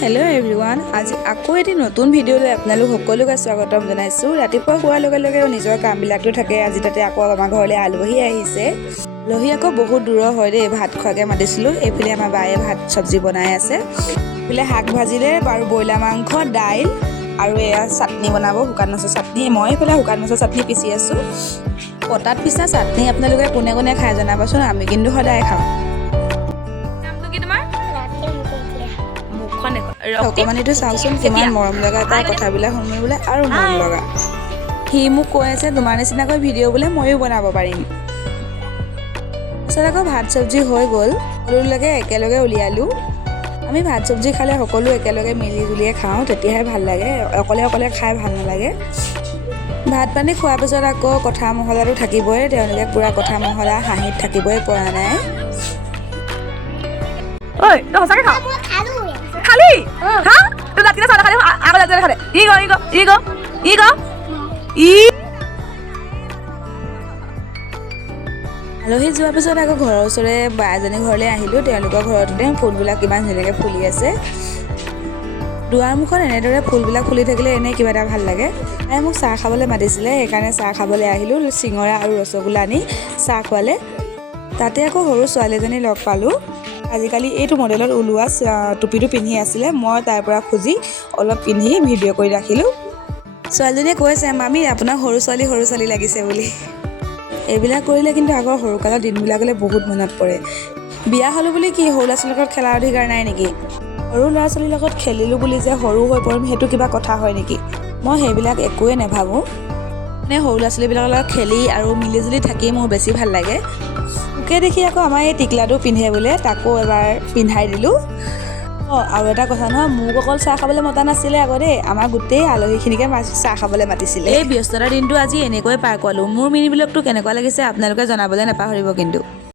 Hello' everyone, আজি আকৌ এটি নতুন ভিডিঅ'লৈ আপোনালোক সকলোকে স্বাগতম জনাইছোঁ। ৰাতিপুৱা হোৱাৰ লগে লগে নিজৰ কামবিলাকতো থাকে। আজি তাতে আকৌ আমাৰ ঘৰলৈ আলহী আহিছে। আলহী আকৌ বহুত দূৰৰ হয় দেই। ভাত খোৱাকৈ মাতিছিলোঁ। এইফালে আমাৰ বায়ে ভাত চব্জি বনাই আছে। এইফালে শাক ভাজিলে আৰু ব্ৰইলাৰ মাংস, দাইল আৰু এয়া চাটনি বনাব, শুকান মাছৰ চাটনি। মই এইফালে শুকান মাছৰ চাটনি পিচি আছোঁ। পটাত পিছা চাটনি আপোনালোকে কোনে কোনে খাই জনাবচোন। আমি কিন্তু সদায় খাওঁ। অকণমানিটো চাওকচোন কিমান মৰম লগা তাৰ কথাবিলাক শুনিবলৈ আৰু মৰম লগা। সি মোক কৈ আছে তোমাৰ নিচিনাকৈ ভিডিঅ' বোলে ময়ো বনাব পাৰিম। তাৰপিছত আকৌ ভাত চব্জি হৈ গ'ল, সকলোলৈকে একেলগে উলিয়ালোঁ। আমি ভাত চব্জি খালে সকলো একেলগে মিলি জুলিয়ে খাওঁ, তেতিয়াহে ভাল লাগে। অকলে অকলে খাই ভাল নালাগে। ভাত পানী খোৱাৰ পিছত আকৌ কথা মহলাটো থাকিবই। তেওঁলোকে পূৰা কথা মহলা হাঁহিত থাকিবই পৰা নাই। ঐ তই সঁচাকে খাৱ? খালি হা তই ৰাতিলে চাহ নাখালি আগত ৰাতিলে খালে আলহী যোৱাৰ পিছত আকৌ ঘৰৰ ওচৰৰে বা এজনী ঘৰলৈ আহিলোঁ। তেওঁলোকৰ ঘৰতে ফুলবিলাক কিমান ধুনীয়াকৈ ফুলি আছে। দুৱাৰমুখত এনেদৰে ফুলবিলাক ফুলি থাকিলে এনেই কিবা এটা ভাল লাগে। তাই মোক চাহ খাবলৈ মাতিছিলে, সেইকাৰণে চাহ খাবলৈ আহিলোঁ। চিঙৰা আৰু ৰসগোল্লা আনি চাহ খোৱালে। তাতে আকৌ সৰু ছোৱালী এজনী লগ পালোঁ। আজিকালি এইটো মডেলত ওলোৱা টুপিটো পিন্ধি আছিলে। মই তাৰ পৰা খুজি অলপ পিন্ধি ভিডিঅ' কৰি ৰাখিলোঁ। ছোৱালীজনীয়ে কৈছে মামী আপোনাক সৰু ছোৱালী লাগিছে বুলি। এইবিলাক কৰিলে কিন্তু আগৰ সৰুকালৰ দিনবিলাকলৈ বহুত মনত পৰে। বিয়া হ'লোঁ বুলি কি সৰু ল'ৰা ছোৱালীৰ লগত খেলাৰ অধিকাৰ নাই নেকি? সৰু ল'ৰা ছোৱালীৰ লগত খেলিলোঁ বুলি যে সৰু হৈ পৰিম সেইটো কিবা কথা হয় নেকি? মই সেইবিলাক একোৱে নাভাবোঁ। সৰু ল'ৰা ছোৱালীবিলাকৰ লগত খেলি আৰু মিলি জুলি থাকি মোৰ বেছি ভাল লাগে। মোকে দেখি আকৌ আমাৰ এই টিকলাটো পিন্ধে বোলে, তাকো এবাৰ পিন্ধাই দিলোঁ। আৰু এটা কথা নহয়, মোক অকল চাহ খাবলৈ মতা নাছিলে আকৌ দেই, আমাৰ গোটেই আলহীখিনিকে চাহ খাবলৈ মাতিছিলে। এই ব্যস্ততাৰ দিনটো আজি এনেকৈ পাৰ কৰালোঁ। মোৰ মিনি ব্লগটো কেনেকুৱা লাগিছে আপোনালোকে জনাবলৈ নাপাহৰিব কিন্তু।